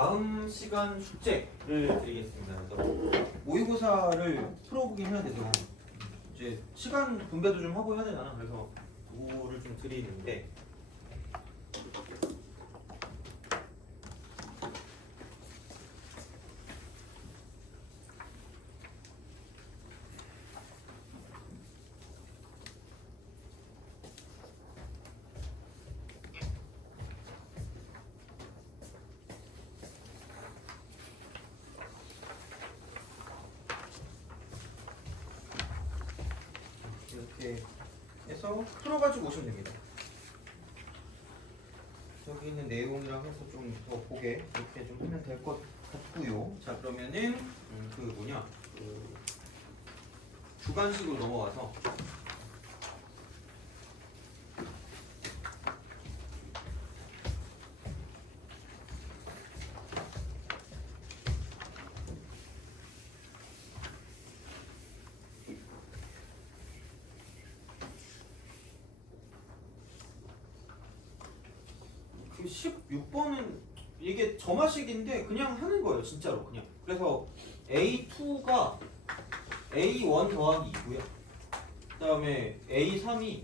다음 시간 숙제를 드리겠습니다. 그래서 모의고사를 풀어보긴 해야 돼서 이제 시간 분배도 좀 하고 해야 되잖아. 그래서 그거를 좀 드리는데 이렇게 해서 풀어가지고 오시면 됩니다. 여기 있는 내용이랑 해서 좀 더 보게 이렇게 좀 하면 될 것 같고요. 자 그러면은 그 주관식으로 넘어와서 그 16번은 이게 점화식인데 그냥 하는 거예요. 진짜로 그냥. 그래서 A2가 A1 더하기 2고요. 그 다음에 A3이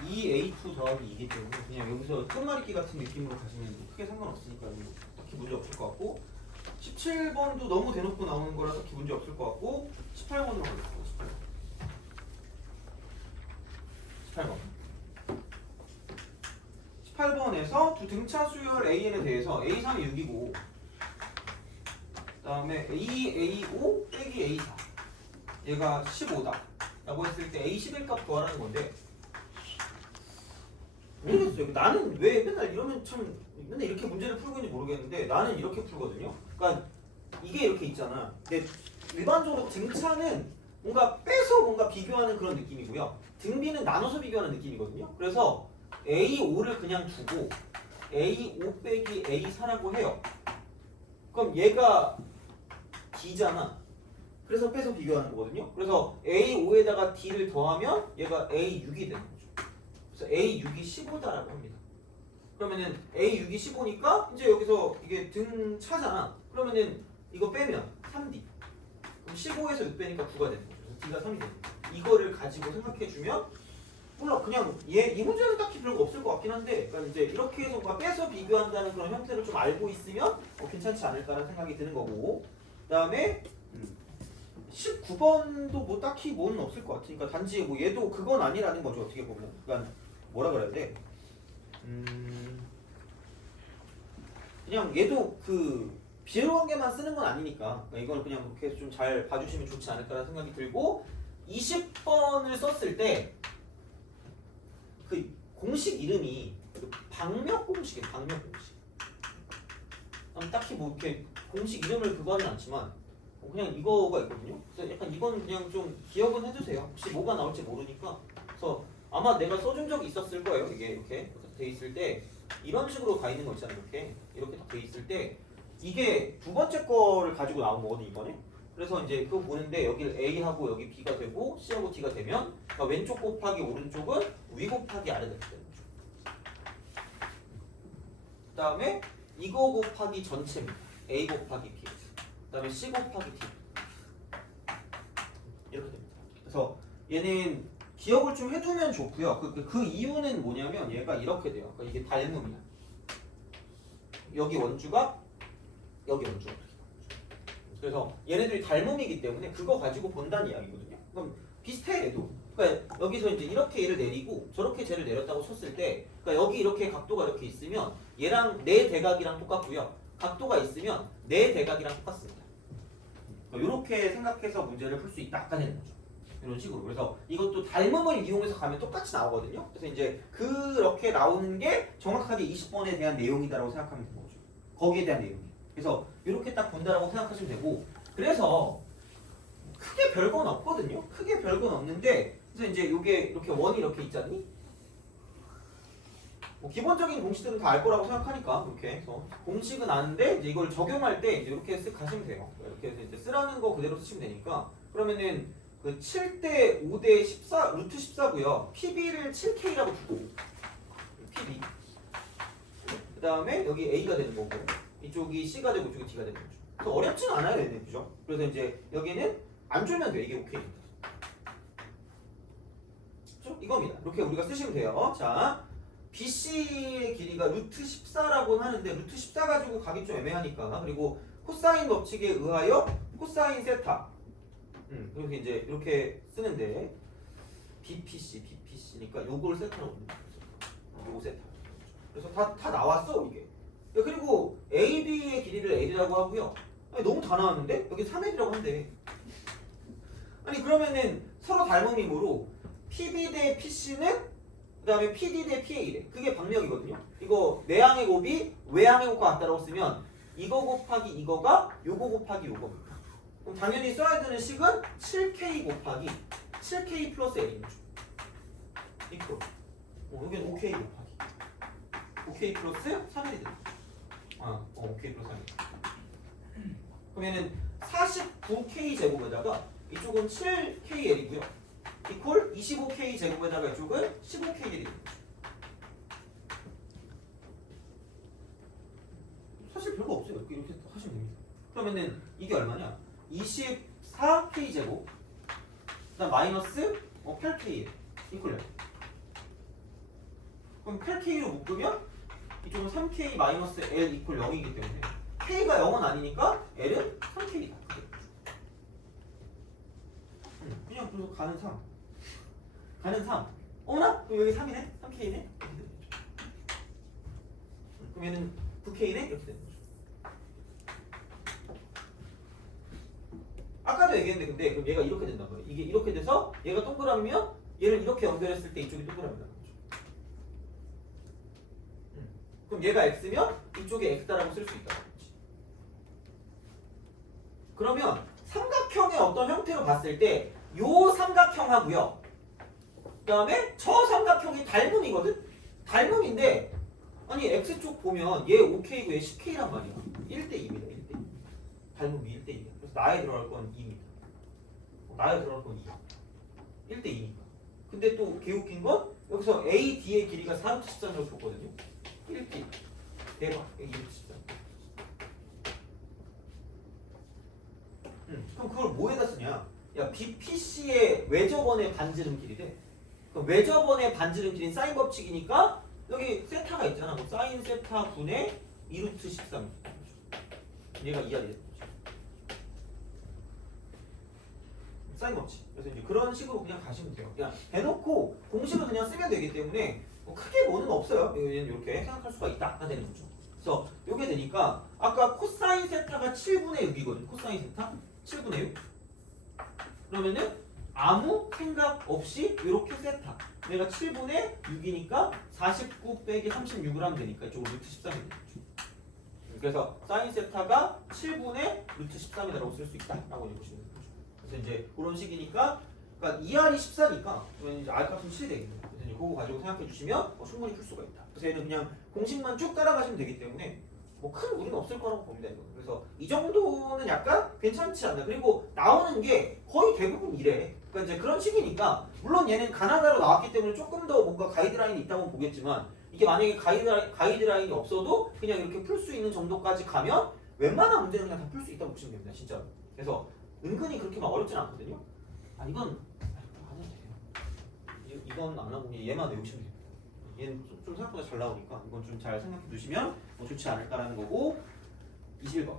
2A2 더하기 2이기 때문에 그냥 여기서 끝말잇기 같은 느낌으로 가시면 크게 상관없으니까 딱히 문제 없을 것 같고 17번도 너무 대놓고 나오는 거라 딱히 문제 없을 것 같고 18번으로 가겠습니다. 18번 18번에서 두 등차 수열 AN에 대해서 A3이 6이고 그 다음에 A5 빼기 A4 얘가 15다 라고 했을 때 A11 값 구하라는 건데 모르겠어요. 나는 왜 맨날 이러면 참 맨날 이렇게 문제를 풀고 있는지 모르겠는데 나는 이렇게 풀거든요. 그러니까 이게 이렇게 있잖아. 근데 일반적으로 등차는 뭔가 빼서 뭔가 비교하는 그런 느낌이고요. 등비는 나눠서 비교하는 느낌이거든요. 그래서 A5를 그냥 두고 A5 빼기 A4라고 해요. 그럼 얘가 D잖아. 그래서 빼서 비교하는 거거든요. 그래서 A5에다가 D를 더하면 얘가 A6이 되는 거죠. 그래서 A6이 15다라고 합니다. 그러면은 A6이 15니까 이제 여기서 이게 등차잖아. 그러면은 이거 빼면 3D. 그럼 15에서 6 빼니까 9가 되는 거죠. 그래서 D가 3이 되는 거죠. 이거를 가지고 생각해주면 몰라 그냥 이 문제는 딱히 별거 없을 것 같긴 한데 그러니까 이제 이렇게 해서 뭔가 빼서 비교한다는 그런 형태를 좀 알고 있으면 괜찮지 않을까라는 생각이 드는 거고 그 다음에 19번도 뭐 딱히 뭐는 없을 것 같으니까 단지 뭐 얘도 그건 아니라는 거죠. 어떻게 보면 그러니까 뭐라 그래야 돼 그냥 얘도 그 비례 관계만 쓰는 건 아니니까 그러니까 이건 그냥 그렇게 해서 좀 잘 봐주시면 좋지 않을까라는 생각이 들고 20번을 썼을 때 그 공식 이름이 방역 공식이에요. 방역 공식. 딱히 뭐 이렇게 공식 이름을 그거 하진 않지만 그냥 이거가 있거든요. 그래서 약간 이건 그냥 좀 기억은 해주세요. 혹시 뭐가 나올지 모르니까. 그래서 아마 내가 써준 적이 있었을 거예요. 이게 이렇게 돼 있을 때 이런 식으로 가 있는 거 있잖아요. 이렇게 딱 돼 있을 때 이게 두 번째 거를 가지고 나온 거거든요. 이번에. 그래서 이제 그거 보는데 여기를 A하고 여기 B가 되고 C하고 D가 되면 그러니까 왼쪽 곱하기 오른쪽은 위 곱하기 아래가 되는 거죠. 그 다음에 이거 곱하기 전체입니다. A 곱하기 B. 그 다음에 C 곱하기 D. 이렇게 됩니다. 그래서 얘는 기억을 좀 해두면 좋고요. 그 이유는 뭐냐면 얘가 이렇게 돼요. 그러니까 이게 닮음이야. 여기 원주가 여기 원주가. 그래서 얘네들이 닮음이기 때문에 그거 가지고 본다는 이야기거든요. 그럼 비슷해 얘도. 그러니까 여기서 이제 이렇게 얘를 내리고 저렇게 쟤를 내렸다고 쳤을 때 그러니까 여기 이렇게 각도가 이렇게 있으면 얘랑 내 대각이랑 똑같고요. 각도가 있으면 내 대각이랑 똑같습니다. 이렇게 생각해서 문제를 풀 수 있다 되는 거죠. 이런 식으로. 그래서 이것도 닮음을 이용해서 가면 똑같이 나오거든요. 그래서 이제 그렇게 나오는 게 정확하게 20번에 대한 내용이다라고 생각하면 되는 거죠. 거기에 대한 내용이. 그래서 이렇게 딱 본다라고 생각하시면 되고 그래서 크게 별건 없거든요. 크게 별건 없는데 그래서 이제 이게 이렇게 원이 이렇게 있잖니? 뭐 기본적인 공식들은 다 알 거라고 생각하니까 이렇게 해서 공식은 아는데 이제 이걸 적용할 때 이제 이렇게 가시면 돼요. 이렇게 해서 이제 쓰라는 거 그대로 쓰시면 되니까 그러면은 그 7대 5대 14 루트 14고요. PB를 7K라고 두고 PB 그 다음에 여기 A가 되는 거고 이쪽이 C가 되고 이쪽이 D가 되는 거죠. 그래서 어렵지는 않아요, 얘는. 그죠? 그래서 이제 여기는 안 줄면 돼. 이게 오케이. 그죠? 이겁니다. 이렇게 우리가 쓰시면 돼요. 자, BC의 길이가 루트 14라고는 하는데 루트 14 가지고 가기 좀 애매하니까. 그리고 코사인 법칙에 의하여 코사인 세타. 그렇게 이제 이렇게 쓰는데 BPC니까 요걸 세타라고 합니다. 요거 세타. 그래서 다 나왔어 이게. 그리고 AB의 길이를 L이라고 하고요. 아니, 너무 다 나왔는데 여기 3L이라고 한대. 아니 그러면은 서로 닮은 힘으로 PB 대 PC는 그 다음에 PD 대 PA래. 그게 방명이거든요. 이거 내항의 곱이 외항의 곱과 같다라고 쓰면 이거 곱하기 이거가 요거 곱하기 요겁니다. 그럼 당연히 써야 되는 식은 7K 곱하기 7K 플러스 L인 거죠. 이거. 여기는 5K 곱하기 5K 플러스 3L이 되는 거죠. 5K 플러스 3L. 그러면은 49K 제곱에다가 이쪽은 7KL이고요. 이퀄 25K 제곱에다가 이쪽은 15KL이 되는 거죠. 사실 별거 없어요. 이렇게 하시면 됩니다. 그러면은 이게 얼마냐? 24K 제곱 그다음 마이너스 8K 이퀄 그럼 8K로 묶으면 이쪽은 3K 마이너스 L 이퀄 0이기 때문에 K가 0은 아니니까 L은 3K다. 그냥 그래서 가는 3 어머나? 그럼 여기 3이네? 3K네? 이렇게 되는 거죠. 그러면은 9K네? 이렇게 되는 거죠. 아까도 얘기했는데 근데 그럼 얘가 이렇게 된단 말이에요. 이게 이렇게 돼서 얘가 동그라미면 얘를 이렇게 연결했을 때 이쪽이 동그라미라는 거죠. 그럼 얘가 X면 이쪽에 X다라고 쓸 수 있다는 거지. 그러면 삼각형의 어떤 형태로 봤을 때 요 삼각형하고요. 그 다음에 저 삼각형이 닮음이거든? 닮음인데 아니 X쪽 보면 얘 5K고 얘 10K란 말이야. 1대2입니다. 1대2. 닮음이 1대2야. 그래서 나에 들어갈 건 2입니다. 나에 들어갈 건 2. 1대2니까. 근데 또 개웃긴 건 여기서 AD의 길이가 4루트 13이라고 줬거든요. 1대2. 대박. 여기 2루트 13. 그럼 그걸 뭐에다 쓰냐? 야, BPC의 외접원의 반지름 길이래. 그럼 외접원의 반지름 길이는 사인 법칙이니까 여기 세타가 있잖아. 뭐 사인 세타 분의 2루트 13. 얘가 2R이 되는 거죠. 사인 법칙. 그래서 이제 그런 식으로 그냥 가시면 돼요. 그냥 대놓고 공식을 그냥 쓰면 되기 때문에 뭐 크게 뭐는 없어요. 이렇게 생각할 수가 있다가 되는 거죠. 그래서 이게 되니까 아까 코사인 세타가 7분의 6이거든. 코사인 세타 7분의 6. 그러면은 아무 생각 없이 이렇게 세타. 얘가 7분의 6이니까 49 빼기 36을 하면 되니까 이쪽으로 루트 13이 되는 거죠. 그래서 사인 세타가 7분의 루트 13이라고 쓸 수 있다라고 보시면 되는 거죠. 그래서 이제 그런 식이니까 그러니까 2R이 14니까 그러면 이제 R 값은 7이 되겠네요. 그래서 이제 그거 가지고 생각해 주시면 충분히 풀 수가 있다. 그래서 얘는 그냥 공식만 쭉 따라가시면 되기 때문에 뭐 큰 무리는 없을 거라고 봅니다. 이거. 그래서 이 정도는 약간 괜찮지 않나. 그리고 나오는 게 거의 대부분 이래. 그러니까 이제 그런 식이니까 물론 얘는 가나다로 나왔기 때문에 조금 더 뭔가 가이드라인이 있다고 보겠지만 이게 만약에 가이드라인이 없어도 그냥 이렇게 풀 수 있는 정도까지 가면 웬만한 문제는 그냥 다 풀 수 있다고 보시면 됩니다. 진짜로. 그래서 은근히 그렇게 막 어렵진 않거든요. 아 이건 안 해도 돼요. 이건 안 하고 그냥 얘만 외우시면 돼요. 얘는 좀 생각보다 잘 나오니까 이건 좀 잘 생각해 두시면 뭐 좋지 않을까라는 거고. 21번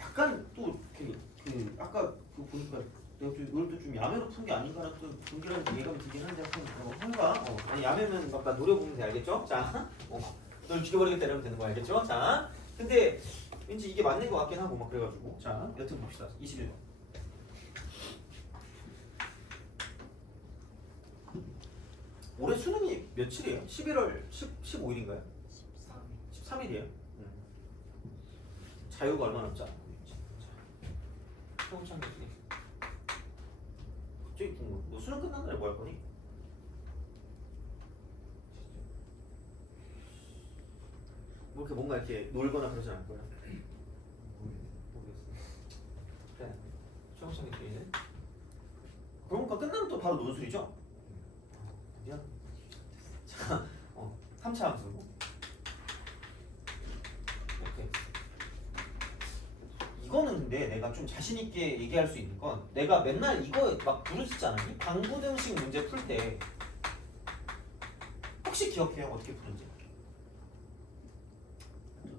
약간 또 그 아까 그 보니까 내가 좀 이걸 좀 야매로 푼 게 아닌가라는 또 분기라는 예감이 들긴 한데 한가 아니 야매면 막 나 노려보면 돼. 알겠죠? 자 널 죽여버리겠다 이러면 되는 거 알겠죠? 자 근데 왠지 이게 맞는 거 같긴 하고 막 그래가지고 자 여튼 봅시다. 21번 올해 수능이 며칠이에요? 11월 15일인가요? 13일이에요? 자유가 얼마 남지 않아? 평창 교수님 갑자기 너 수능 끝난 날에 뭐 할 거니? 뭐 이렇게 뭔가 이렇게 놀거나 그러지 않을 거야? 모르겠어. 그래. 평창 교수님은 그러니까 끝나면 또 바로 논술이죠? 미안. 자, 3차 함수 이거는 근데 내가 좀 자신 있게 얘기할 수 있는 건 내가 맨날 이거 막 부르짖지 않았니? 방부등식 문제 풀 때 혹시 기억해요? 어떻게 푸는지?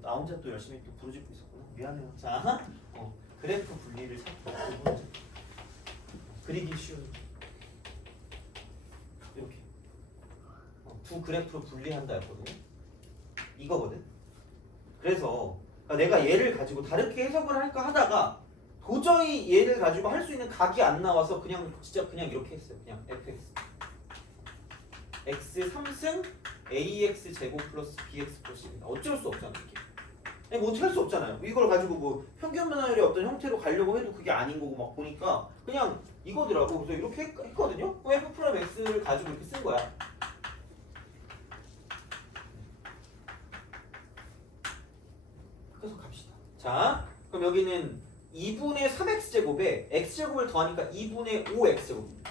나 혼자 또 열심히 또 부르짖고 있었구나. 미안해요. 자, 그래프 분리를 찾고 두 번째 그리기 쉬운 이렇게 두 그래프로 분리한다 였거든요. 이거거든. 그래서 그러니까 내가 얘를 가지고 다르게 해석을 할까 하다가 도저히 얘를 가지고 할 수 있는 각이 안 나와서 그냥 진짜 그냥 이렇게 했어요. 그냥 fx x 3승 ax 제곱 플러스 bx 플러스입니다. 어쩔 수 없잖아 이게. 뭐 어떻게 할 수 없잖아요. 이걸 가지고 뭐 평균 분할의 어떤 형태로 가려고 해도 그게 아닌 거고 막 보니까 그냥 이거더라고. 그래서 이렇게 했거든요. f 프라임 x를 가지고 이렇게 쓴 거야. 그래서 갑시다. 자, 그럼 여기는 2분의 3x제곱에 x제곱을 더하니까 2분의 5x제곱입니다.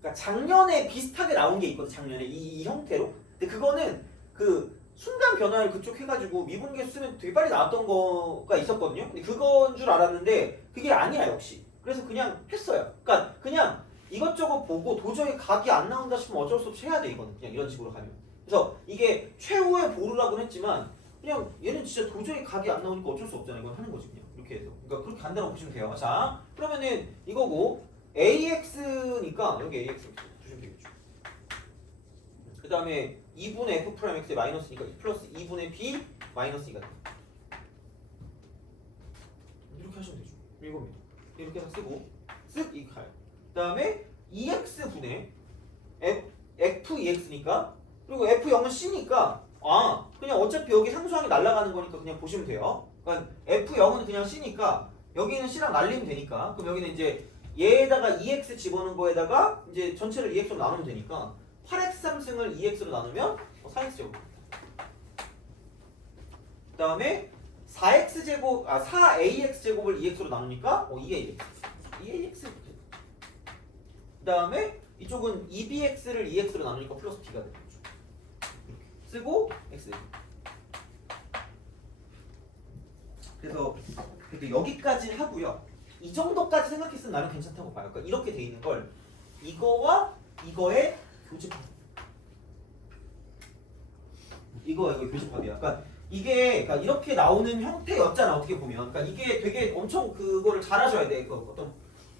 그러니까 작년에 비슷하게 나온 게 있거든. 작년에 이 형태로. 근데 그거는 그 순간 변화를 그쪽 해가지고 미분계 쓰면 되게 빨리 나왔던 거가 있었거든요. 근데 그건 줄 알았는데 그게 아니야 역시. 그래서 그냥 했어요. 그러니까 그냥 이것저것 보고 도저히 각이 안 나온다 싶으면 어쩔 수 없이 해야 돼 이거는. 그냥 이런 식으로 가면. 그래서 이게 최후의 보루라고는 했지만 그냥 얘는 진짜 도저히 각이 안 나오니까 어쩔 수 없잖아. 이건 하는 거지 그냥 이렇게 해서. 그러니까 그렇게 간다고 보시면 돼요. 자, 그러면은 이거고 AX니까 여기 AX 두시면 되겠죠. 그 다음에 2분의 F 프라임 X의 마이너스니까 플러스 2분의 B 마이너스 2가 돼. 이렇게 하시면 되죠. 이겁니다. 이렇게 해서 쓰고 쓱 이 칼. 그 다음에 2X분의 FEX니까 그리고 F0은 C니까 그냥 어차피 여기 상수항이 날아가는 거니까 그냥 보시면 돼요. 그러니까 F0은 그냥 C니까 여기는 C랑 날리면 되니까 그럼 여기는 이제 얘에다가 2x 집어넣은 거에다가 이제 전체를 2x로 나누면 되니까 8x 3승을 2x로 나누면 4x 제곱. 그 다음에 4x 제곱 4ax 제곱을 2x로 나누니까 2ax. 2ax. 그 다음에 이쪽은 2bx를 2x로 나누니까 플러스 b가 되는 거죠. 이렇게 쓰고 x. 그래서 여기까지 하고요. 이 정도까지 생각했으면 나는 괜찮다고 봐요. 그러니까 이렇게 돼 있는 걸 이거와 이거의 교집합. 이거 교집합이야. 그러니까 이게 그러니까 이렇게 나오는 형태였잖아. 어떻게 보면. 그러니까 이게 되게 엄청 그거를 잘하셔야 돼. 그 어떤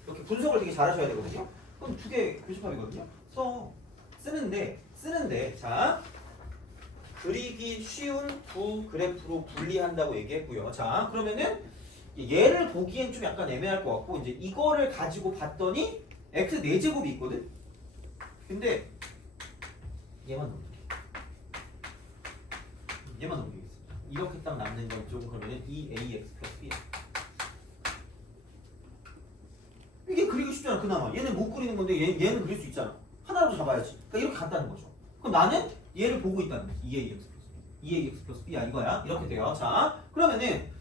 이렇게 분석을 되게 잘하셔야 되거든요. 그럼 두 개 교집합이거든요. 쓰는데 자 그리기 쉬운 두 그래프로 분리한다고 얘기했고요. 자 그러면은 얘를 보기엔 좀 약간 애매할 것 같고 이제 이거를 가지고 봤더니 x 4제곱이 있거든. 근데 얘만 넘기겠습니다. 이렇게 딱 남는 건 좀 그러면은 2ax 플러스 b. 이게 그리기 쉽잖아. 그나마 얘는 못 그리는 건데 얘는 그릴 수 있잖아. 하나로 잡아야지. 그러니까 이렇게 간다는 거죠. 그럼 나는 얘를 보고 있다는 거지. 2ax 플러스 b야 이거야. 이렇게 돼요. 자 그러면은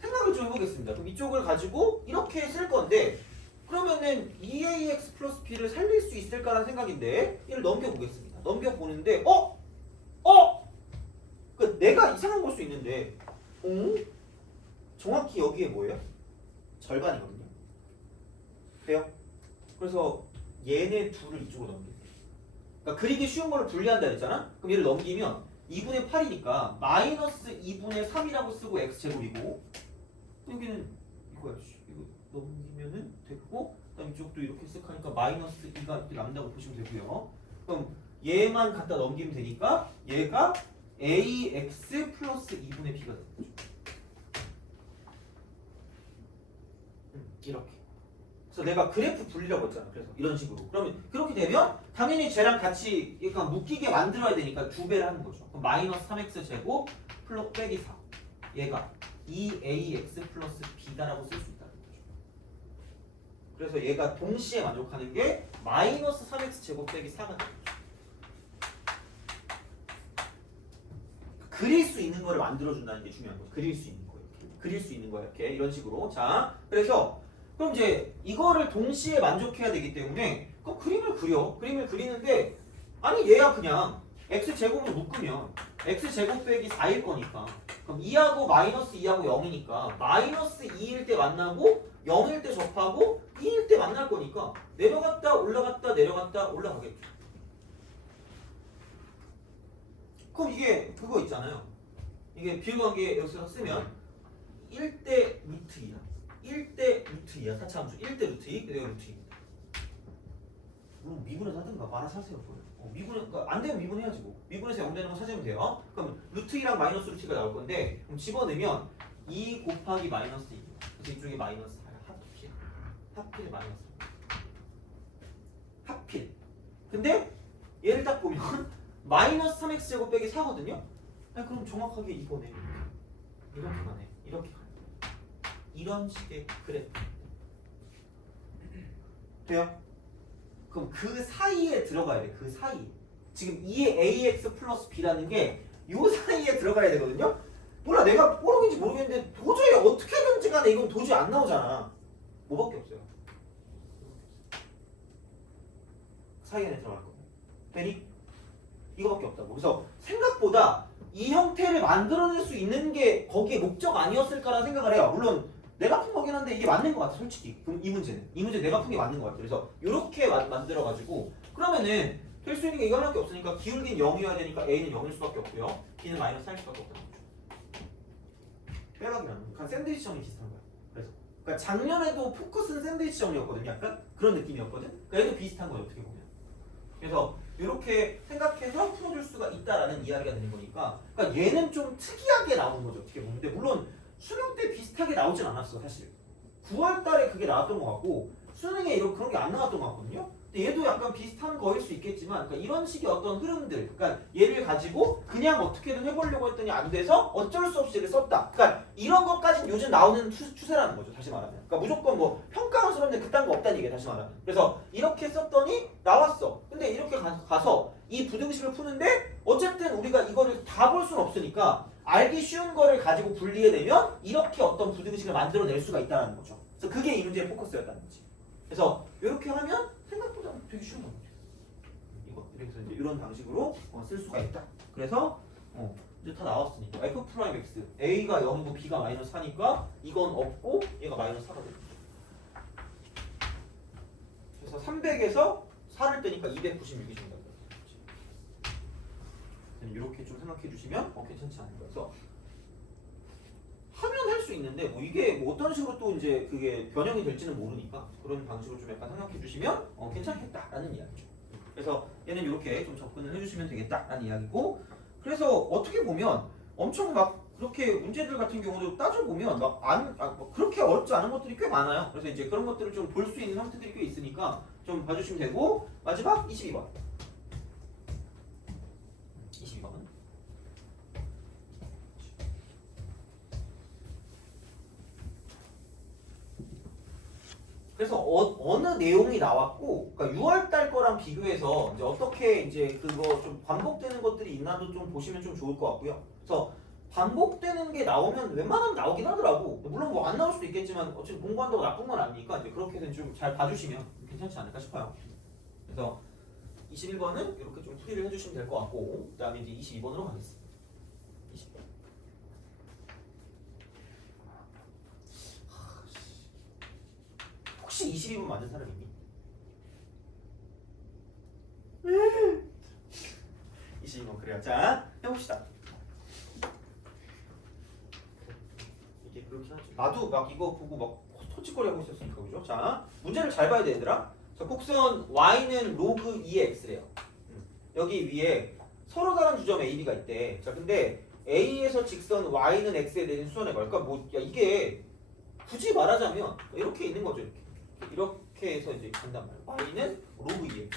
생각을 좀 해보겠습니다. 그럼 이쪽을 가지고 이렇게 쓸 건데 그러면은 2ax 플러스 b를 살릴 수 있을까라는 생각인데 얘를 넘겨보겠습니다. 넘겨보는데 그 내가 이상한 걸 수 있는데 정확히 여기에 뭐예요? 절반이거든요. 돼요? 그래서 얘네 둘을 이쪽으로 넘기세요. 그러니까 그리기 쉬운 거를 분리한다 했잖아? 그럼 얘를 넘기면 2분의 8이니까 마이너스 2분의 3이라고 쓰고 x제곱이고 여기는 이거야. 이거 넘기면은 됐고 그다음 이쪽도 이렇게 쓱 하니까 마이너스 2가 이렇게 남는다고 보시면 되고요. 그럼 얘만 갖다 넘기면 되니까 얘가 ax 플러스 2분의 b가 되는 거죠. 이렇게. 그래서 내가 그래프 분리라고 했잖아. 그래서 이런 식으로. 그러면 그렇게 되면 당연히 쟤랑 같이 약간 묶이게 만들어야 되니까 2배를 하는 거죠. 그럼 마이너스 3x 제곱 플러스 빼기 4. 얘가 2ax 플러스 b다라고 쓸 수 있다는 거죠. 그래서 얘가 동시에 만족하는 게 마이너스 3x 제곱 빼기 4가 되는 거죠. 그릴 수 있는 거를 만들어준다는 게 중요한 거죠. 그릴 수 있는 거 이렇게. 그릴 수 있는 거 이렇게 이런 식으로. 자, 그래서 그럼 이제 이거를 동시에 만족해야 되기 때문에 그 그림을 그리는데 아니 얘야 그냥 x 제곱으로 묶으면 x 제곱 빼기 4일 거니까 그럼 2하고 마이너스 2하고 0이니까 마이너스 2일 때 만나고 0일 때 접하고 2일 때 만날 거니까 내려갔다 올라갔다 내려갔다 올라가겠죠. 그럼 이게 그거 있잖아요. 이게 비율관계 여기서 쓰면 1대 루트 2야. 1대 루트 2야. 사차함수 1대 루트 2 그대로 루트 2입니다. 물론 미분해서 하든가 알아서 하세요. 미분은 그러니까 안 되면 미분해야지 뭐. 미분해서 0 되는 거 찾으면 돼요. 그럼 루트 2랑 마이너스 루트 2가 나올 건데 그럼 집어넣으면 2 곱하기 마이너스 2. 그래서 이쪽에 마이너스 4야. 하필 마이너스 4. 하필. 근데 얘를 딱 보면 마이너스 3x 제곱 빼기 4거든요. 아니 그럼 정확하게 이거네. 이렇게 가네. 이렇게 가네. 이런 식의 그래프. 돼요? 그럼 그 사이에 들어가야 돼. 그 사이. 지금 2의 ax 플러스 b라는 게 요 사이에 들어가야 되거든요. 몰라 내가 뽀록인지 모르겠는데 도저히 어떻게든지 간에 이건 도저히 안 나오잖아. 뭐밖에 없어요. 사이 안에 들어갈 거고. 되니? 이거밖에 없다고. 그래서 생각보다 이 형태를 만들어낼 수 있는 게 거기에 목적 아니었을까라는 생각을 해요. 물론 내가 푼 거긴 한데 이게 맞는 것 같아 솔직히. 그럼 이 문제 내가 푼 게 맞는 것 같아. 그래서 이렇게 만들어가지고 그러면은 될 수 있는 게 이거밖에 없으니까 기울기는 0이어야 되니까 a는 0일 수밖에 없고요. b는 마이너스 4일 수밖에 없다는 거죠. 빼박이라는 거. 그러니까 샌드위치형이 비슷한 거야. 그래서 그러니까 작년에도 포커스는 샌드위치형이었거든요. 약간 그런 느낌이었거든. 그러니까 얘도 비슷한 거예요. 어떻게 보면. 그래서 이렇게 생각해서 풀어줄 수가 있다라는 이야기가 되는 거니까 그러니까 얘는 좀 특이하게 나오는 거죠. 어떻게 보면. 근데 물론 수능 때 비슷하게 나오진 않았어 사실. 9월 달에 그게 나왔던 것 같고 수능에 이런 그런 게 안 나왔던 것 같거든요. 근데 얘도 약간 비슷한 거일 수 있겠지만 그러니까 이런 식의 어떤 흐름들 그러니까 얘를 가지고 그냥 어떻게든 해보려고 했더니 안 돼서 어쩔 수 없이 얘를 썼다. 그러니까 이런 것까지는 요즘 나오는 추세라는 거죠. 다시 말하면. 그러니까 무조건 뭐 평가원 수업인데 그딴 거 없다는 얘기예요. 다시 말하면. 그래서 이렇게 썼더니 나왔어. 근데 이렇게 가서 이 부등식을 푸는데 어쨌든 우리가 이거를 다 볼 수는 없으니까 알기 쉬운 거를 가지고 분리해내면 이렇게 어떤 부등식을 만들어낼 수가 있다는 거죠. 그래서 그게 이 문제의 포커스였다는 거지. 그래서 이렇게 하면 생각보다 되게 쉬운 거죠. 이거 그래서 이제 이런 방식으로 쓸 수가 있다. 그래서 이제 다 나왔으니까 f 프라임 x a가 0이고 b가 마이너스 4니까 이건 없고 얘가 마이너스 4가 됩니다. 그래서 300에서 4를 빼니까 296이 준다. 이렇게 좀 생각해 주시면 괜찮지 않을까. 그래서 하면 할 수 있는데 뭐 이게 뭐 어떤 식으로 또 이제 그게 변형이 될지는 모르니까 그런 방식으로 좀 약간 생각해 주시면 괜찮겠다라는 이야기죠. 그래서 얘는 이렇게 좀 접근을 해주시면 되겠다라는 이야기고 그래서 어떻게 보면 엄청 막 그렇게 문제들 같은 경우도 따져보면 막 그렇게 어렵지 않은 것들이 꽤 많아요. 그래서 이제 그런 것들을 좀 볼 수 있는 형태들이 꽤 있으니까 좀 봐주시면 되고 마지막 22번. 22번. 그래서 어느 내용이 나왔고, 그러니까 6월달 거랑 비교해서 이제 어떻게 이제 그거 좀 반복되는 것들이 있나도 좀 보시면 좀 좋을 것 같고요. 그래서 반복되는 게 나오면 웬만하면 나오긴 하더라고. 물론 뭐 안 나올 수도 있겠지만 어쨌든 공부한다고 나쁜 건 아니니까 이제 그렇게는 좀 잘 봐주시면 괜찮지 않을까 싶어요. 그래서 21번은 이렇게 좀 풀이를 해주시면 될 것 같고, 그다음에 이제 22번으로 가겠습니다. 22번. 혹시 22번 맞은 사람 있니? 22번 그래요. 자, 해봅시다. 이게 그렇긴 하지. 나도 막 이거 보고 막 토치거리 하고 있었으니까 그죠? 자, 문제를 잘 봐야 돼 얘들아. 자, 곡선 y는 로그 2의 x래요. 여기 위에 서로 다른 주점 a, b가 있대. 자, 근데 a에서 직선 y는 x에 대한 수선의 말까? 뭐, 야 이게 굳이 말하자면 이렇게 있는 거죠. 이렇게 해서 이제 간단 말이에요. y는 로그 2x.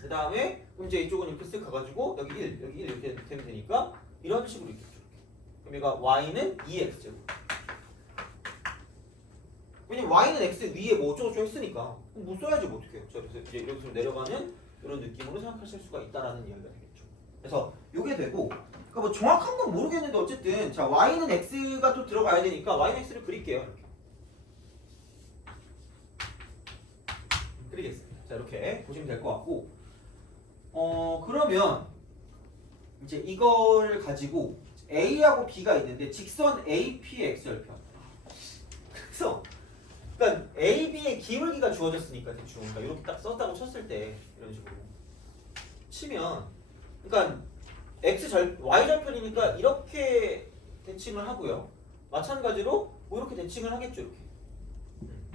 그 다음에 이제 이쪽은 이렇게 쓱 가가지고 여기 1, 여기 1 이렇게 되면 되니까 이런 식으로 있겠죠. 그럼 얘가 y는 2x제곱. 왜냐면 y는 x 위에 뭐 어쩌고저쩌고 했으니까 뭐 써야지 뭐 어떡해요. 그래서 이제 이렇게 좀 내려가는 이런 느낌으로 생각하실 수가 있다라는 이야기가 되겠죠. 그래서 요게 되고 그러니까 뭐 정확한 건 모르겠는데 어쨌든 자 y는 x가 또 들어가야 되니까 y는 x를 그릴게요. 이렇게. 그리겠습니다. 자 이렇게 보시면 될 것 같고 그러면 이제 이거를 가지고 A하고 B가 있는데 직선 AP의 X절편. 그래서 그러니까 AB의 기울기가 주어졌으니까 대충 그러니까 이렇게 딱 썼다고 쳤을 때 이런 식으로 치면 그러니까 Y절편이니까 이렇게 대칭을 하고요. 마찬가지로 뭐 이렇게 대칭을 하겠죠. 이렇게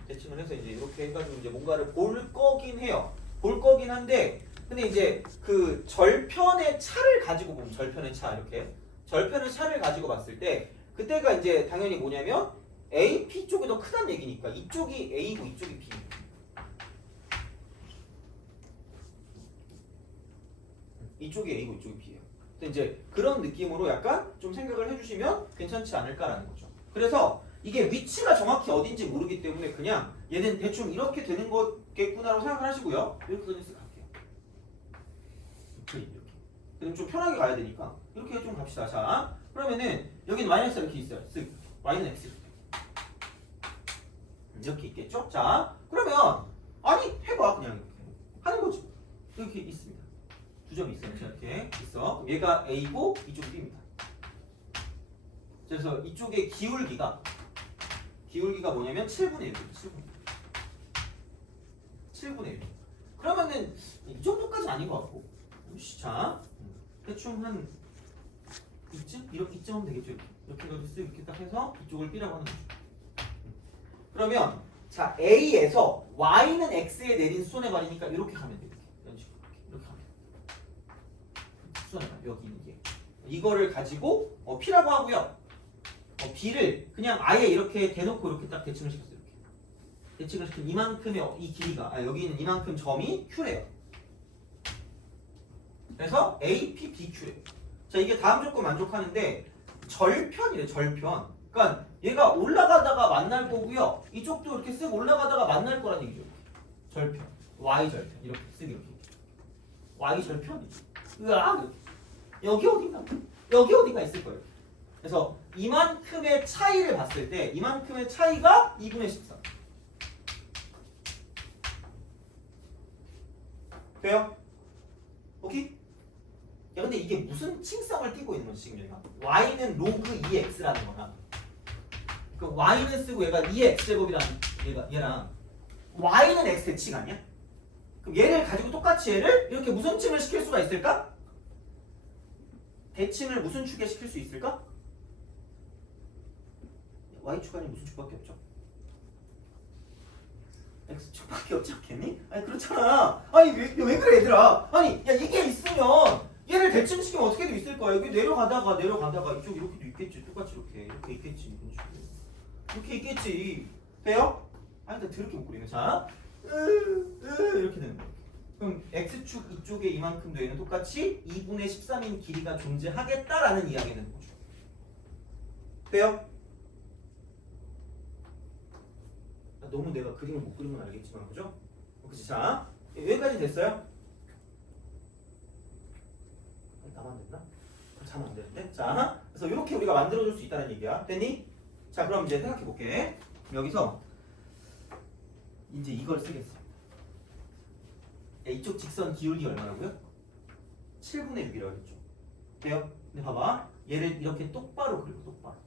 대칭을 해서 이제 이렇게 해가지고 이제 뭔가를 볼 거긴 해요. 볼 거긴 한데 근데 이제 그 절편의 차를 가지고 보면 절편의 차 이렇게 절편의 차를 가지고 봤을 때 그때가 이제 당연히 뭐냐면 AP 쪽이 더 크다는 얘기니까 이쪽이 A고 이쪽이 B. 이쪽이 A고 이쪽이 B예요. 근데 이제 그런 느낌으로 약간 좀 생각을 해주시면 괜찮지 않을까라는 거죠. 그래서 이게 위치가 정확히 어딘지 모르기 때문에 그냥 얘는 대충 이렇게 되는 거겠구나라고 생각을 하시고요. 이렇게 그냥 쓱 갈게요. 이렇게. 그럼 좀 편하게 가야 되니까 이렇게 좀 갑시다. 자, 그러면은 여기는 마이너스 이렇게 있어요. 쓱 y는 x 이렇게 있겠죠? 자, 그러면 아니 해봐 그냥 이렇게 하는 거지. 이렇게 있습니다. 두 점이 있어요. 이렇게 있어. 그럼 얘가 A고 이쪽이 B입니다. 그래서 이쪽의 기울기가 뭐냐면 7분의 1이에요. 7분의 1. 그러면은 이 정도까지는 아닌 것 같고. 자, 대충 한 이쯤? 이쯤 하면 되겠죠. 이렇게 해가지고 쓱 이렇게 딱 해서 이쪽을 B라고 하는 거죠. 그러면 자 A에서 Y는 X에 내린 수선의 발이니까 이렇게 가면 돼요. 이런 식으로 이렇게 가면 돼요. 수선의 발 여기 있는 게 이거를 가지고 P라고 하고요. B를 그냥 아예 이렇게 대놓고 이렇게 딱 대칭을 시켰어요. 이렇게 대칭을 시킨 이만큼의 이 길이가 여기 있는 이만큼 점이 Q래요. 그래서 AP, BQ래요. 자 이게 다음 조건 만족하는데 절편이래 절편. 그러니까 얘가 올라가다가 만날 거고요. 이쪽도 이렇게 쓱 올라가다가 만날 거란 얘기죠. 절편, Y절편 이렇게 쓱 이렇게 Y절편이지. 으악 여기 어딘가 있을 거예요. 그래서 이만큼의 차이를 봤을 때 이만큼의 차이가 2분의 13 돼요? 오케이? 야 근데 이게 무슨 칭성을 띠고 있는 거지 지금 얘가? y는 로그 2x라는 거랑 그 y는 쓰고 얘가 2x제곱이라는 얘랑 y는 x 대칭 아니야? 그럼 얘를 가지고 똑같이 얘를 이렇게 무슨 칭을 시킬 수가 있을까? 대칭을 무슨 축에 시킬 수 있을까? y축 아니 무슨 축밖에 없죠? x축밖에 없지 않겠니? 아니 그렇잖아. 아니 왜 그래 얘들아? 아니 야 이게 있으면 얘를 대칭시키면 어떻게도 있을 거야. 여기 내려가다가 이쪽 이렇게도 있겠지. 똑같이 이렇게 있겠지. 이런 식으로. 이렇게 있겠지. 돼요? 아니 나 더럽게 못 그리네. 자, 이렇게 되는 거야. 그럼 x축 이쪽에 이만큼도 얘는 똑같이 2분의 13인 길이가 존재하겠다라는 이야기는 거죠. 돼요? 너무 내가 그림을 못 그리면 알겠지만 그죠? 그치? 자 여기까지 됐어요? 나만 됐나? 자면 안 되는데? 자 그래서 이렇게 우리가 만들어줄 수 있다는 얘기야. 됐니? 자 그럼 이제 생각해 볼게. 여기서 이제 이걸 쓰겠어. 이쪽 직선 기울기 얼마라고요? 7분의 6이라고 했죠. 돼요? 근데 봐봐 얘를 이렇게 똑바로 그리고 똑바로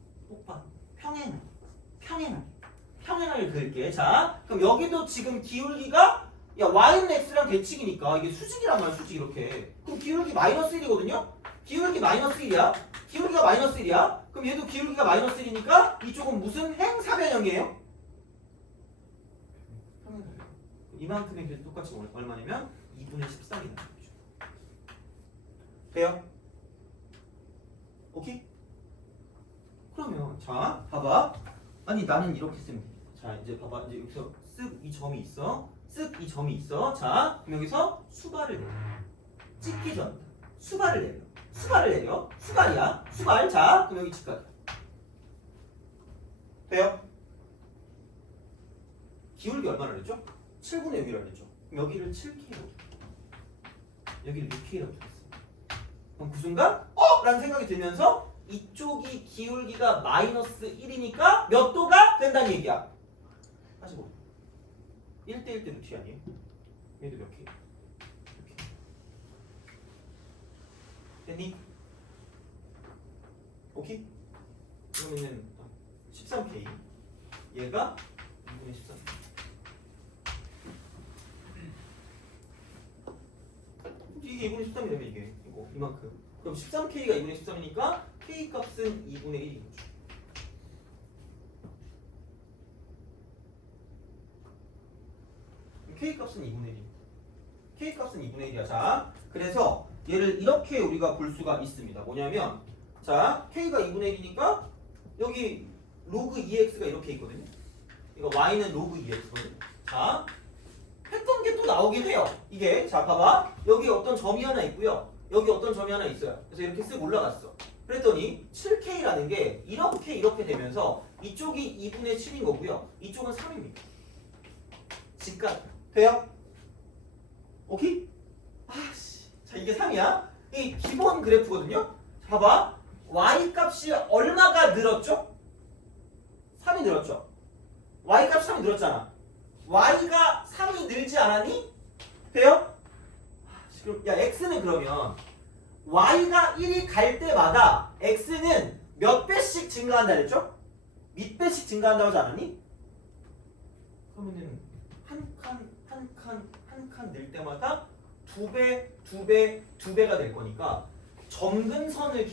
평행하게 그릴게. 자, 그럼 여기도 지금 기울기가 야 y는 x랑 대칭이니까 이게 수직이란 말이야. 수직 이렇게. 그럼 기울기 마이너스 1이거든요. 기울기 마이너스 1이야. 기울기가 마이너스 1이야. 그럼 얘도 기울기가 마이너스 1이니까 이쪽은 무슨 행사변형이에요? 평행사변형. 이만큼의 길이 똑같이 얼마냐면 2분의 13이 나는 거죠. 돼요? 오케이? 그러면 자 봐봐. 아니 나는 이렇게 쓰면 돼. 자 이제 봐봐 이제 여기서 쓱 이 점이 있어. 쓱 이 점이 있어. 자 그럼 여기서 수발을 내려. 찍기 전 수발을 내려. 수발이야. 수발. 자 그럼 여기 집까지. 돼요? 기울기 얼마나 그랬죠? 7분의 6이라고 그랬죠. 그럼 여기를 7K로 여기를 6K라고 줬습니다. 그럼 그 순간 라는 생각이 들면서 이쪽이 기울기가 마이너스 1이니까 몇 도가 된다는 얘기야. 45. 1대1 때도 T 아니에요? 얘도 몇 K? 됐니? 오케이? 그러면은 13K 얘가 2분의 13 이게 2분의 13이라면 이게 이거 이만큼 그럼 13K가 2분의 13이니까 K 값은 2분의 1인 거죠. K 값은 2분의 1. K 값은 2분의 1이야. 자, 그래서 얘를 이렇게 우리가 볼 수가 있습니다. 뭐냐면 자, K가 2분의 1이니까 여기 로그 2x가 이렇게 있거든요. 이거 y는 로그 2x거든요. 자, 했던 게 또 나오긴 해요. 이게 자, 봐봐. 여기 어떤 점이 하나 있고요. 여기 어떤 점이 하나 있어요. 그래서 이렇게 쓱 올라갔어. 그랬더니 7K라는 게 이렇게 되면서 이쪽이 2분의 7인 거고요. 이쪽은 3입니다. 직각 돼요? 오케이? 아씨. 자, 이게 3이야. 이 기본 그래프거든요. 봐봐. y 값이 얼마가 늘었죠? 3이 늘었죠. y 값이 3이 늘었잖아. y가 3이 늘지 않았니? 돼요? 그럼 야, x는 그러면 y가 1이 갈 때마다 x는 몇 배씩 증가한다 그랬죠? 몇 배씩 증가한다고 하지 않았니? 그러면은 한 칸 늘 때마다 2배, 2배, 2배가 될 거니까 점근선을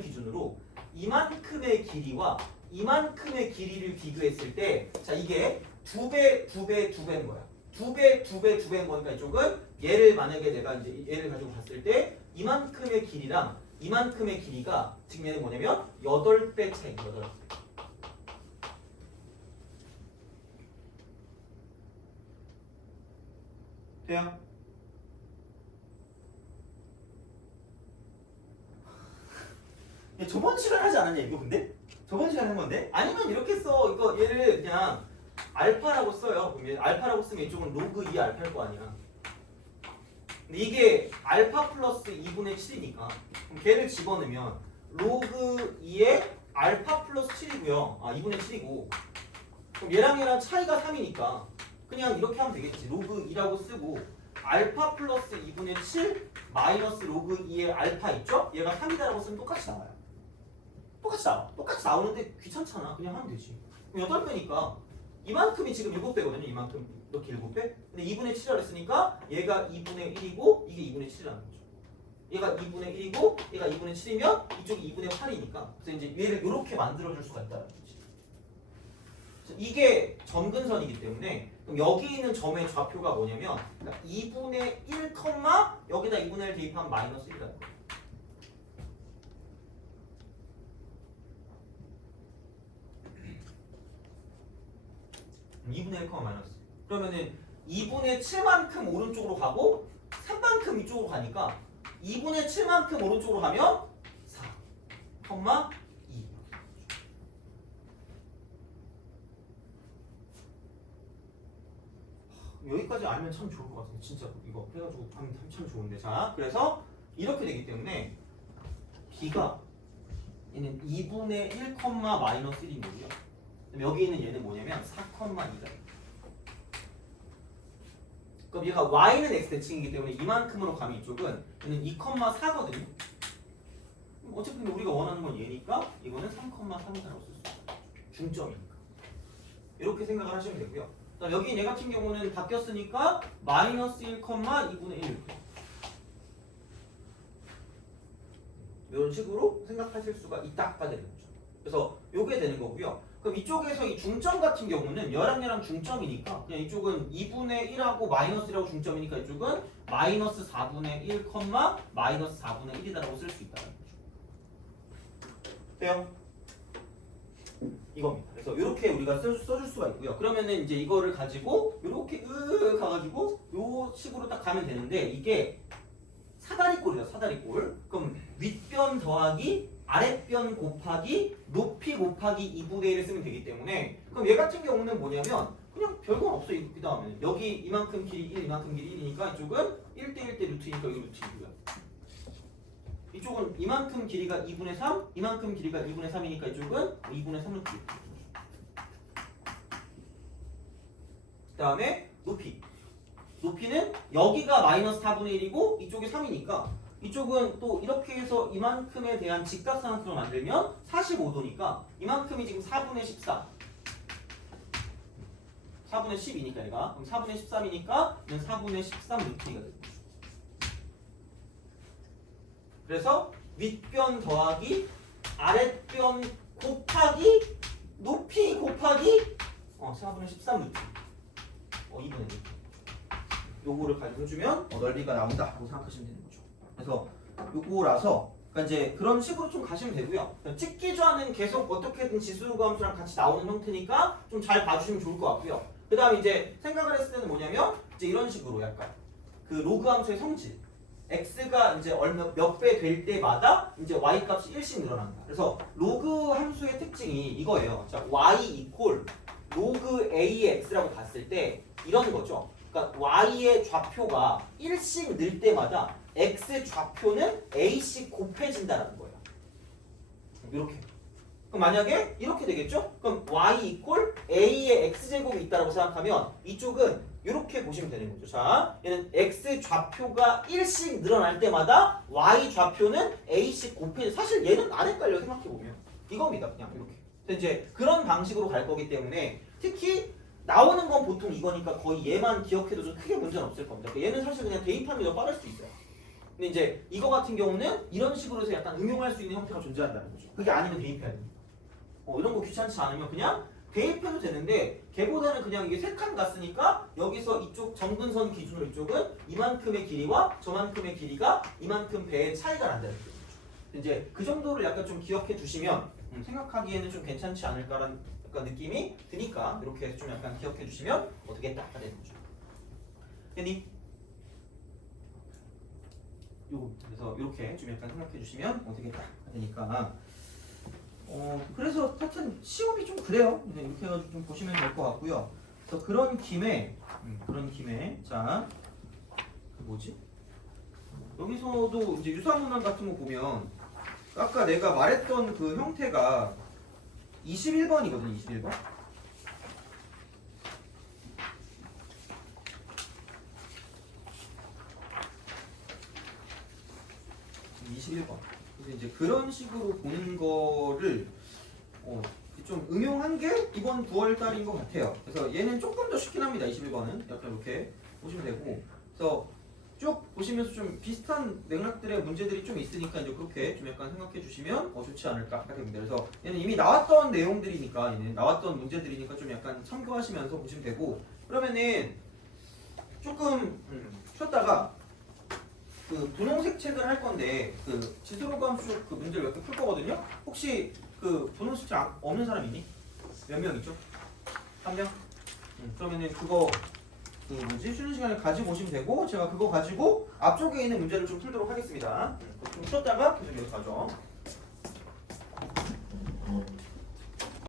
기준으로 이만큼의 길이와 이만큼의 길이를 비교했을 때 자, 이게 2배, 2배, 2배인 거야. 2배, 2배, 2배인 거니까 이쪽은 얘를 만약에 내가 이제 얘를 가지고 봤을 때 이만큼의 길이랑 이만큼의 길이가 지금 얘는 뭐냐면 8배 차이, 8배. 돼요? 저번 시간 하지 않았냐 이거 근데? 저번 시간에 한 건데? 아니면 이렇게 써. 이거 얘를 그냥 알파라고 써요. 그럼 알파라고 쓰면 이쪽은 로그 2 알파일 거 아니야. 근데 이게 알파 플러스 2분의 7이니까 그럼 걔를 집어넣으면 로그 2의 알파 플러스 7이고요. 아 2분의 7이고 그럼 얘랑 차이가 3이니까 그냥 이렇게 하면 되겠지. 로그 2라고 쓰고 알파 플러스 2분의 7 마이너스 로그 2의 알파 있죠? 얘가 3이다라고 쓰면 똑같이 나와요. 똑같이 나오는데 귀찮잖아. 그냥 하면 되지. 그럼 8배니까 이만큼이 지금 7배거든요. 이만큼 이렇게 7배. 근데 2분의 7이라고 했으니까 얘가 2분의 1이고 이게 2분의 7이라는 거죠. 얘가 2분의 1이고 얘가 2분의 7이면 이쪽이 2분의 8이니까 그래서 이제 얘를 이렇게 만들어줄 수가 있다는 거지. 이게 점근선이기 때문에 그럼 여기 있는 점의 좌표가 뭐냐면 그러니까 2분의 1, 여기다 2분의 1 대입하면 마이너스 1이라는 거예요. 2분의 1, 마이너스. 그러면은 2분의 7만큼 오른쪽으로 가고 3만큼 이쪽으로 가니까 2분의 7만큼 오른쪽으로 가면 4, 2. 여기까지 알면 참 좋을 것 같은데 진짜 이거 해가지고 하면 참 좋은데 자 그래서 이렇게 되기 때문에 B가 얘는 2분의 1, 마이너스 1인 거고요. 여기 있는 얘는 뭐냐면 4,2다. 그럼 얘가 y는 x 대칭이기 때문에 이만큼으로 가면 이쪽은 얘는 2,4거든요. 어차피 우리가 원하는 건 얘니까 이거는 3,3이라고 쓸 수 있어요. 중점이니까. 이렇게 생각을 하시면 되고요. 여기 얘 같은 경우는 바뀌었으니까 마이너스 1, 2분의 1 이런 식으로 생각하실 수가 있다가 되는 거죠. 그래서 요게 되는 거고요. 그럼 이쪽에서 이 중점 같은 경우는 얘랑 중점이니까 그냥 이쪽은 2분의 1하고 마이너스 1하고 중점이니까 이쪽은 마이너스 4분의 1, 마이너스 4분의 1이다라고 쓸 수 있다는 거죠. 돼요? 이겁니다. 그래서 이렇게 우리가 써줄 수가 있고요. 그러면은 이제 이거를 가지고 이렇게 가가지고 요 식으로 딱 가면 되는데 이게 사다리꼴이에요. 사다리꼴. 그럼 윗변 더하기 아랫변 곱하기 높이 곱하기 2분의 1을 쓰면 되기 때문에 그럼 얘 같은 경우는 뭐냐면 그냥 별건 없어. 그 다음에는 여기 이만큼 길이 1, 이만큼 길이 1이니까 이쪽은 1대 1대 루트니까 여기 루트이고요. 이쪽은 이만큼 길이가 2분의 3, 이만큼 길이가 2분의 3이니까 이쪽은 2분의 3 루트. 그 다음에 높이는 여기가 마이너스 4분의 1이고 이쪽이 3이니까 이쪽은 또 이렇게 해서 이만큼에 대한 직각삼각형을 만들면 45도니까 이만큼이 지금 4분의 14 4분의 10이니까 얘가 그럼 4분의 13이니까 얘는 4분의 13 루트가 되는 거죠. 그래서 윗변 더하기 아랫변 곱하기 높이 곱하기 4분의 13 루트 2분의 1 요거를 가져주면 넓이가 나온다라고 생각하시면 되는 거죠. 그래서 요거라서 그러니까 이제 그런 식으로 좀 가시면 되고요. 찍기좌는 계속 어떻게든 지수가 함수랑 같이 나오는 형태니까 좀 잘 봐주시면 좋을 것 같고요. 그 다음에 이제 생각을 했을 때는 뭐냐면 이제 이런 식으로 약간 그 로그 함수의 성질 x가 이제 몇 배 될 때마다 이제 y 값이 1씩 늘어난다. 그래서 로그 함수의 특징이 이거예요. 자, y 이퀄 로그 ax라고 봤을 때 이런 거죠. 그러니까 y의 좌표가 1씩 늘 때마다 x 좌표는 a씩 곱해진다라는 거예요. 이렇게. 그럼 만약에 이렇게 되겠죠? 그럼 y 이퀄 a의 x제곱이 있다고 생각하면 이쪽은 이렇게 보시면 되는 거죠. 자, 얘는 x 좌표가 1씩 늘어날 때마다 y 좌표는 a씩 곱해져. 사실 얘는 안 헷갈려 생각해보면. 이겁니다. 그냥 이렇게. 근데 이제 그런 방식으로 갈 거기 때문에 특히 나오는 건 보통 이거니까 거의 얘만 기억해도 좀 크게 문제는 없을 겁니다. 얘는 사실 그냥 대입하는 게 더 빠를 수도 있어요. 근데 이제 이거 같은 경우는 이런 식으로 해서 약간 응용할 수 있는 형태가 존재한다는 거죠. 그게 아니면 대입해야 됩니다. 이런 거 귀찮지 않으면 그냥 대입해도 되는데 걔보다는 그냥 이게 세 칸 갔으니까 여기서 이쪽 정근선 기준으로 이쪽은 이만큼의 길이와 저만큼의 길이가 이만큼 배의 차이가 난다는 거죠. 이제 그 정도를 약간 좀 기억해 두시면 생각하기에는 좀 괜찮지 않을까라는 약간 느낌이 드니까 이렇게 해서 좀 약간 기억해 주시면 되겠다 되는 거죠. 됐니? 그래서 이렇게 좀 약간 생각해 주시면 되겠다 되니까 그래서 하여튼 시험이 좀 그래요. 이렇게 해가지고 좀 보시면 될 것 같고요. 그래서 그런 김에 자, 그 뭐지? 여기서도 이제 유사문항 같은 거 보면 아까 내가 말했던 그 형태가 21번이거든요. 21번. 그래서 이제 그런 식으로 보는 거를 좀 응용한 게 이번 9월 달인 것 같아요. 그래서 얘는 조금 더 쉽긴 합니다. 21번은 약간 이렇게 보시면 되고, 그래서 쭉 보시면서 좀 비슷한 맥락들의 문제들이 좀 있으니까 이제 그렇게 좀 약간 생각해 주시면 좋지 않을까 생각됩니다. 그래서 얘는 이미 나왔던 내용들이니까 얘는 나왔던 문제들이니까 좀 약간 참고하시면서 보시면 되고, 그러면은 조금 쉬었다가 그 분홍색 책을 할 건데 그 지수로그 함수 그 문제를 몇 개 풀 거거든요. 혹시 그 분홍색 책 없는 사람 있니? 몇 명 있죠? 3명? 그러면은 그거 그 뭐지? 쉬는 시간에 가지고 오시면 되고 제가 그거 가지고 앞쪽에 있는 문제를 좀 풀도록 하겠습니다. 좀 쉬었다가 계속 계속 가죠.